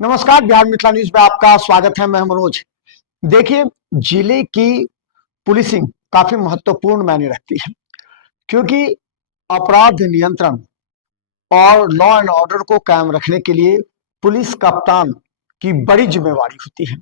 नमस्कार, बिहार मिथिला न्यूज में आपका स्वागत है। मैं मनोज। देखिए, जिले की पुलिसिंग काफी महत्वपूर्ण मायने रखती है, क्योंकि अपराध नियंत्रण और लॉ एंड ऑर्डर को कायम रखने के लिए पुलिस कप्तान की बड़ी जिम्मेवारी होती है।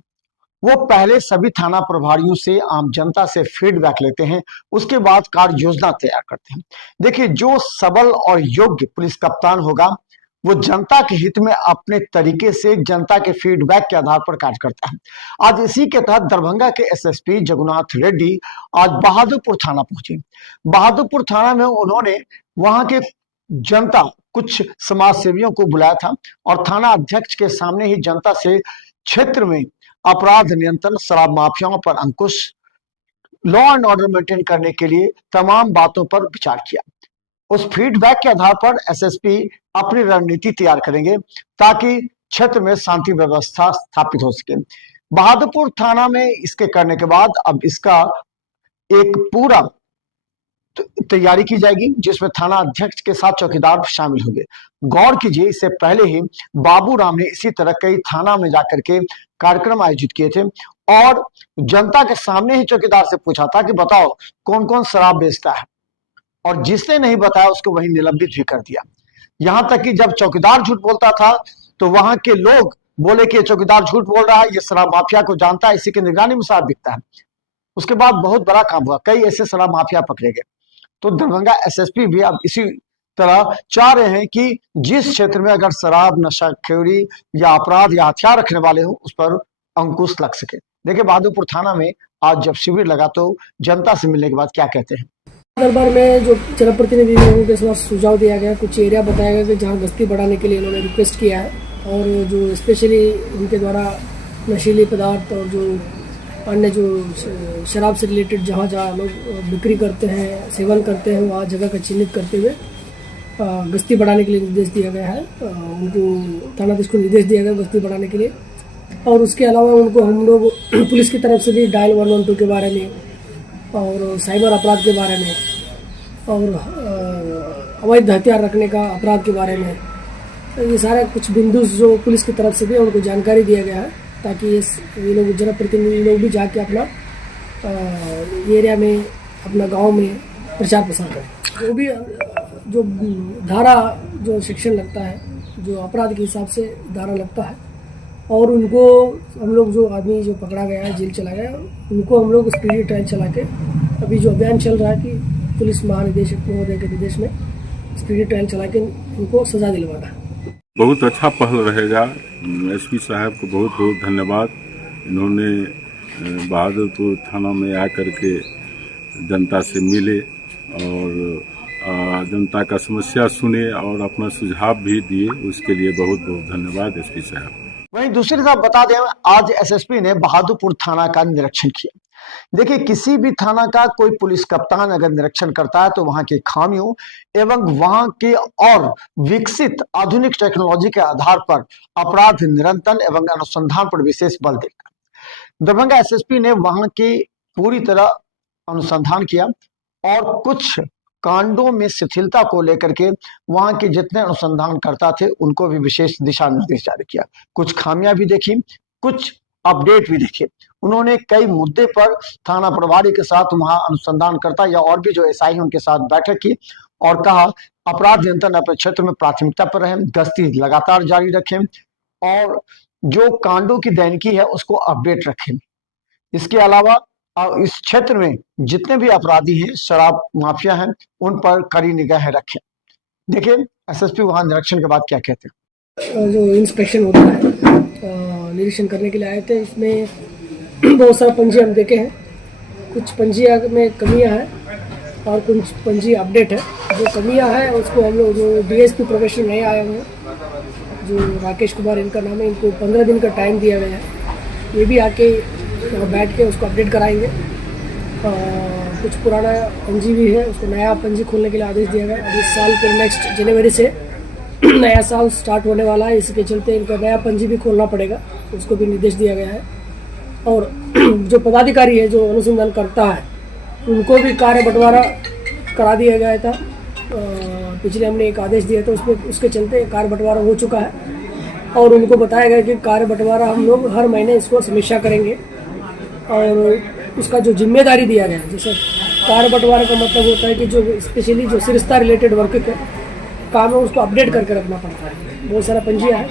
वो पहले सभी थाना प्रभारियों से, आम जनता से फीडबैक लेते हैं, उसके बाद कार्य योजना तैयार करते हैं। देखिए, जो सबल और योग्य पुलिस कप्तान होगा वो जनता के हित में अपने तरीके से जनता के फीडबैक के आधार पर कार्य करता है। आज इसी के तहत दरभंगा के एसएसपी जगन्नाथ रेड्डी आज बहादुरपुर थाना पहुंचे। बहादुरपुर थाना में उन्होंने वहां के जनता, कुछ समाज सेवियों को बुलाया था और थाना अध्यक्ष के सामने ही जनता से क्षेत्र में अपराध नियंत्रण, शराब माफियाओं पर अंकुश, लॉ एंड ऑर्डर मेंटेन करने के लिए तमाम बातों पर विचार किया। उस फीडबैक के आधार पर एसएसपी अपनी रणनीति तैयार करेंगे ताकि क्षेत्र में शांति व्यवस्था स्थापित हो सके। बहादुरपुर थाना में इसके करने के बाद अब इसका एक पूरा तैयारी की जाएगी, जिसमें थाना अध्यक्ष के साथ चौकीदार शामिल होंगे। गौर कीजिए, इससे पहले ही बाबू राम ने इसी तरह कई थाना में जाकर के कार्यक्रम आयोजित किए थे और जनता के सामने ही चौकीदार से पूछा था कि बताओ कौन कौन शराब बेचता है, और जिसने नहीं बताया उसको वहीं निलंबित भी कर दिया। यहां तक कि जब चौकीदार झूठ बोलता था तो वहां के लोग बोले कि चौकीदार झूठ बोल रहा है, ये शराब माफिया को जानता है, इसी की निगरानी में शराब बिकता है। उसके बाद बहुत बड़ा काम हुआ, कई ऐसे शराब माफिया पकड़े गए। तो दरभंगा एसएसपी भी अब इसी तरह चाह रहे हैं कि जिस क्षेत्र में अगर शराब, नशाखोरी या अपराध या हथियार रखने वाले हो उस पर अंकुश लग सके। देखिए, बहादुरपुर थाना में आज जब शिविर लगा तो जनता से मिलने के बाद क्या कहते हैं। दरबार में जो जनप्रतिनिधि लोगों के साथ सुझाव दिया गया, कुछ एरिया बताया गया कि जहाँ गश्ती बढ़ाने के लिए इन्होंने रिक्वेस्ट किया है, और जो स्पेशली उनके द्वारा नशीली पदार्थ और जो अन्य जो शराब से रिलेटेड जहाँ जहाँ लोग बिक्री करते हैं, सेवन करते हैं, वहाँ जगह का चिन्हित करते हुए गश्ती बढ़ाने के लिए निर्देश दिया गया है। उनको थानाधीश को निर्देश दिया गया गश्ती बढ़ाने के लिए। और उसके अलावा उनको हम लोग पुलिस की तरफ से भी डायल 112 के बारे में और साइबर अपराध के बारे में और अवैध हथियार रखने का अपराध के बारे में, ये सारे कुछ बिंदु जो पुलिस की तरफ से भी उनको जानकारी दिया गया है, ताकि ये लोग जनप्रतिनिधि लोग भी जाके अपना एरिया में, अपना गांव में प्रचार प्रसार करें। जो भी जो धारा, जो सेक्शन लगता है, जो अपराध के हिसाब से धारा लगता है, और उनको हम लोग जो आदमी जो पकड़ा गया है, जेल चला गया, उनको हम लोग स्पीडी ट्रायल चला के, अभी जो अभियान चल रहा है कि पुलिस महानिदेशक महोदय के निर्देश में स्पीडी ट्रायल चला के उनको सजा दिलवाना है। बहुत अच्छा पहल रहेगा। एसपी साहब को बहुत बहुत धन्यवाद। इन्होंने बहादुरपुर थाना में आकर के जनता से मिले और जनता का समस्या सुने और अपना सुझाव भी दिए, उसके लिए बहुत बहुत धन्यवाद एसपी साहब। वहीं दूसरी तरफ बता दें, आज एसएसपी ने बहादुरपुर थाना का निरीक्षण किया। देखिए, किसी भी थाना का कोई पुलिस कप्तान अगर निरीक्षण करता है तो वहां की खामियों एवं वहां के और विकसित आधुनिक टेक्नोलॉजी के आधार पर अपराध नियंत्रण एवं अनुसंधान पर विशेष बल देता है। दरभंगा एसएसपी ने वहां की पूरी तरह अनुसंधान किया और कुछ कांडों में शिथिलता को लेकर के वहां के जितने अनुसंधानकर्ता थे उनको भी विशेष दिशा निर्देश जारी किया। कुछ खामियां भी देखी, कुछ अपडेट भी देखे। उन्होंने कई मुद्दे पर थाना प्रभारी के साथ, वहां अनुसंधानकर्ता या और भी जो एसआई उनके साथ बैठक की और कहा अपराध नियंत्रण अपने क्षेत्र में प्राथमिकता पर रहे, गश्ती लगातार जारी रखें और जो कांडों की दैनिकी है उसको अपडेट रखें। इसके अलावा इस क्षेत्र में जितने भी अपराधी हैं, शराब माफिया हैं, उन पर कड़ी निगाह रखें। देखिए, एसएसपी वहां निरीक्षण के बाद क्या कहते हैं। जो इंस्पेक्शन होता है, निरीक्षण करने के लिए आए थे, इसमें बहुत सारा पंजी हम देखे हैं। कुछ पंजी में कमियां हैं और कुछ पंजी अपडेट है। जो कमियां हैं उसको हम लोग, जो डीएसपी प्रोफेशनल नए आए हुए हैं, जो राकेश कुमार इनका नाम है, इनको 15 दिन का टाइम दिया गया है। ये भी आके बैठ के उसको अपडेट कराएंगे। कुछ पुराना पंजी भी है, उसको नया पंजी खोलने के लिए आदेश दिया गया है। इस साल के नेक्स्ट जनवरी से नया साल स्टार्ट होने वाला है, इसके चलते इनका नया पंजी भी खोलना पड़ेगा, उसको भी निर्देश दिया गया है। और जो पदाधिकारी है, जो अनुसंधान करता है, उनको भी कार्य बंटवारा करा दिया गया था। पिछले हमने एक आदेश दिया था, उसमें उसके चलते कार्य बंटवारा हो चुका है। और उनको बताया गया कि कार्य बंटवारा हम लोग हर महीने इसको समीक्षा करेंगे और उसका जो जिम्मेदारी दिया गया है, जैसे कार्य बंटवारे का मतलब होता है कि जो स्पेशली जो सिरस्ता रिलेटेड वर्क के काम है उसको अपडेट करके रखना पड़ता है। बहुत सारा पंजिया है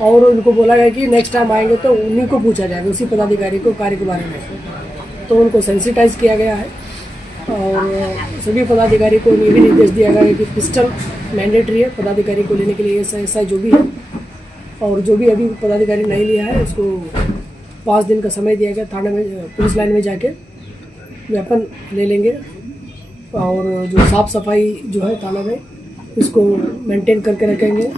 और उनको बोला गया कि नेक्स्ट टाइम आएंगे तो उन्हीं को पूछा जाएगा, उसी पदाधिकारी को कार्य के बारे में। तो उनको सेंसिटाइज किया गया है और सभी पदाधिकारी को ये भी निर्देश दिया गया है कि पिस्टल मैंडेटरी है पदाधिकारी को लेने के लिए, एसआई जो भी है, और जो भी अभी पदाधिकारी नहीं लिया है उसको 5 दिन का समय दिया गया, थाने में पुलिस लाइन में जाके वेपन ले लेंगे और जो साफ़ सफाई जो है थाना में इसको मेंटेन करके रखेंगे।